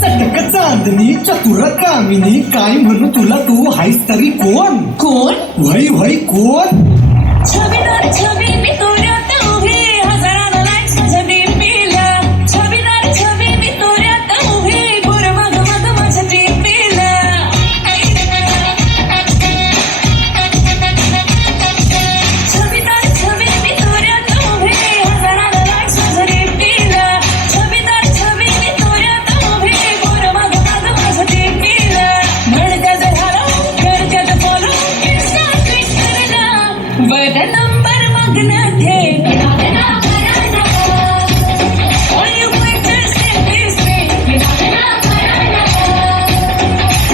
चटक चांदणी चतुर कामिनी काय म्हणू तुला तू हायस तरी कोण कोण व्हय व्हय कोण छबीदार छबी मी तोऱ्यात उभी हजाराला लाईक्स माझ्या डीपीला छबीदार छबी मी तोऱ्यात उभी पोर मग मग माझ्या डीपीला छबीदार छबी मी तोऱ्यात उभी हजाराला लाईक्स माझ्या डीपीला छबीदार छबी मी तोऱ्यात उभी पोर मग मग माझ्या डीपीला म्हणत्यात हॅलो करत्यात फॉलो इंस्टा ट्विटरला बट नंबर मागणं घे All you bitches in this thing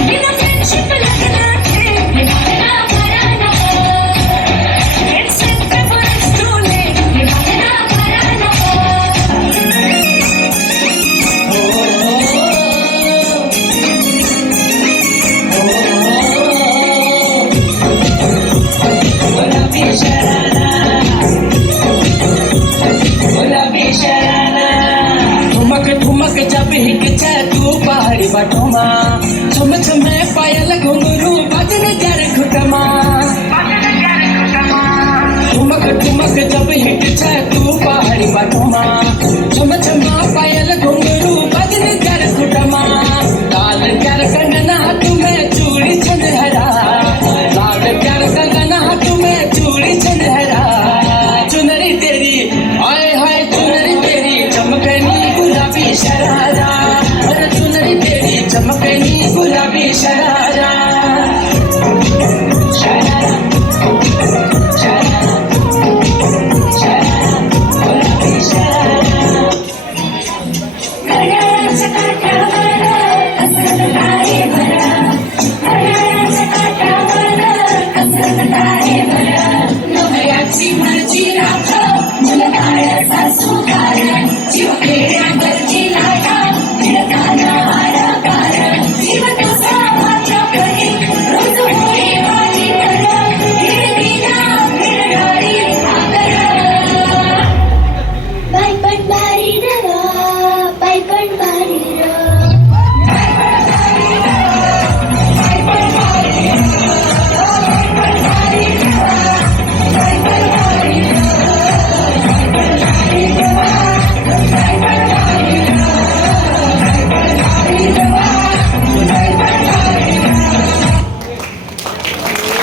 बिना friendship लागणं घे It's never too late गुलाबी शरारा ठुमक ठुमक जब हिट तू पहाड़ी बटोमा छम छम पायल घुंघरू